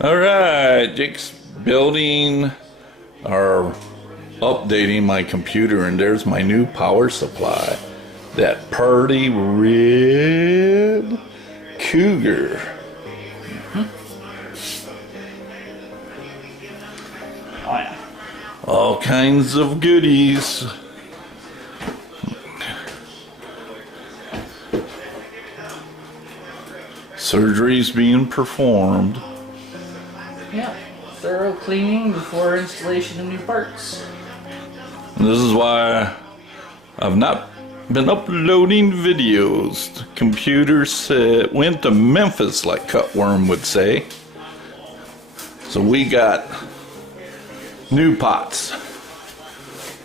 Alright, Jake's building or updating my computer, and there's my new power supply. That pretty red Cougar. Oh yeah. All kinds of goodies. Surgery's being performed. Yeah. Thorough cleaning before installation of new parts. And this is why I've not been uploading videos. The computer went to Memphis, like Cutworm would say. So we got new pots.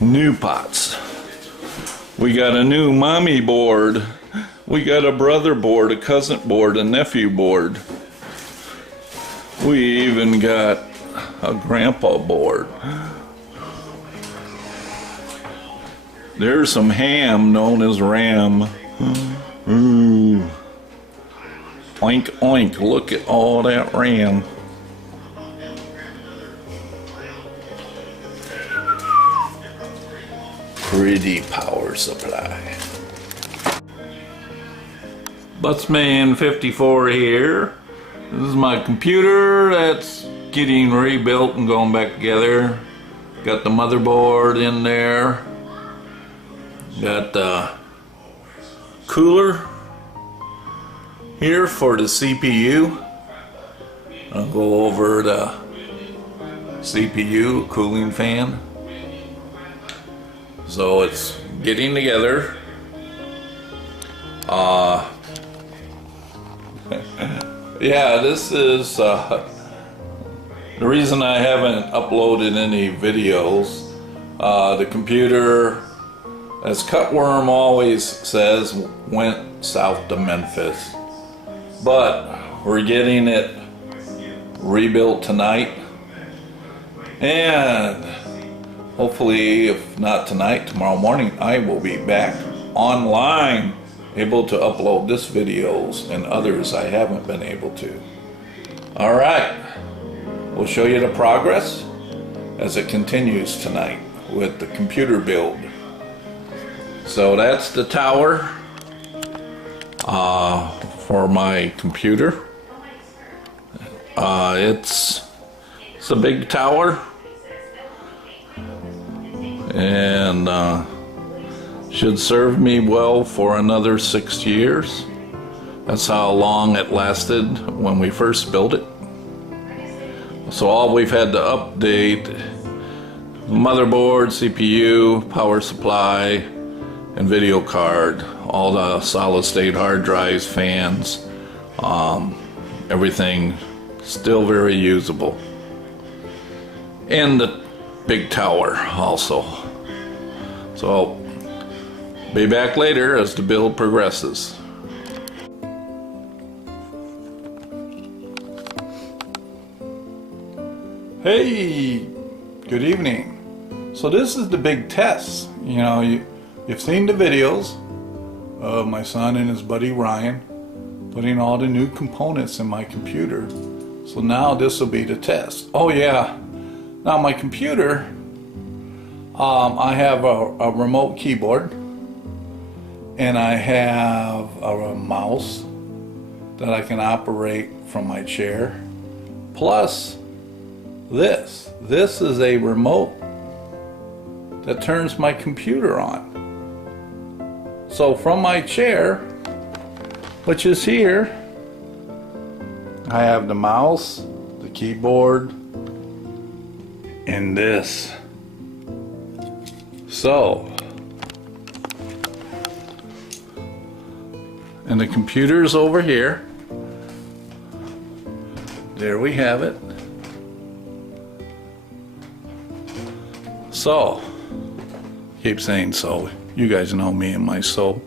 New pots. We got a new mommy board. We got a brother board, a cousin board, a nephew board. We even got a grandpa board. There's some ham known as ram. Ooh. Oink oink, look at all that ram. Pretty power supply. Busman54 here. This is my computer that's getting rebuilt and going back together. Got the motherboard in there. Got the cooler here for the CPU. I'll go over the CPU cooling fan. So it's getting together. Yeah, this is the reason I haven't uploaded any videos. The computer, as Cutworm always says, went south to Memphis. But we're getting it rebuilt tonight. And hopefully, if not tonight, tomorrow morning, I will be back online, able to upload this videos and others I haven't been able to. All right, we'll show you the progress as it continues tonight with the computer build. So that's the tower for my computer. It's a big tower, and should serve me well for another 6 years. That's how long it lasted when we first built it. So all we've had to update: motherboard, CPU, power supply, and video card, all the solid state hard drives, fans, everything still very usable. And the big tower also. So be back later as the build progresses. Hey, good evening. So this is the big test. You know, you've seen the videos of my son and his buddy Ryan putting all the new components in my computer. So now this will be the test. Oh yeah, now my computer, I have a remote keyboard, and I have a mouse that I can operate from my chair. Plus this is a remote that turns my computer on. So from my chair, which is here, I have the mouse, the keyboard, and this. So, and the computer's over here. There we have it. So, keep saying so. You guys know me and my so.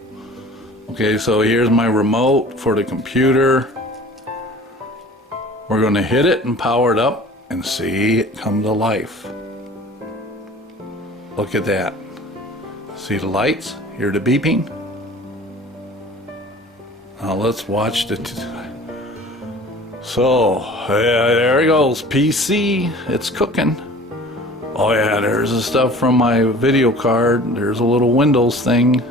Okay, so here's my remote for the computer. We're going to hit it and power it up and see it come to life. Look at that. See the lights? Hear the beeping? Now let's watch the So, yeah, there it goes. PC, it's cooking. Oh yeah, there's the stuff from my video card. There's a little Windows thing.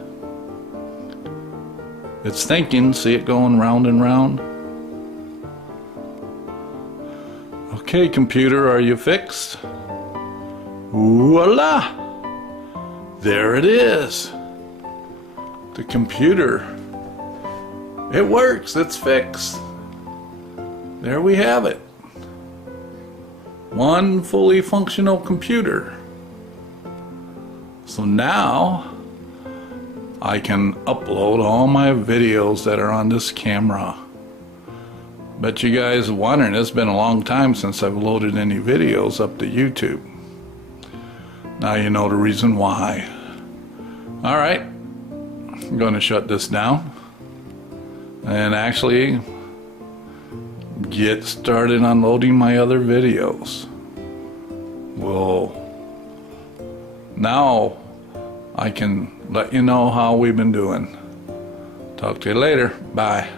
It's thinking, see it going round and round. Okay, computer, are you fixed? Voila! There it is. The computer. It works, it's fixed. There we have it. One fully functional computer. So now I can upload all my videos that are on this camera. Bet you guys are wondering, it's been a long time since I've loaded any videos up to YouTube. Now you know the reason why. Alright, I'm going to shut this down and actually get started on loading my other videos. Well, now I can let you know how we've been doing. Talk to you later. Bye.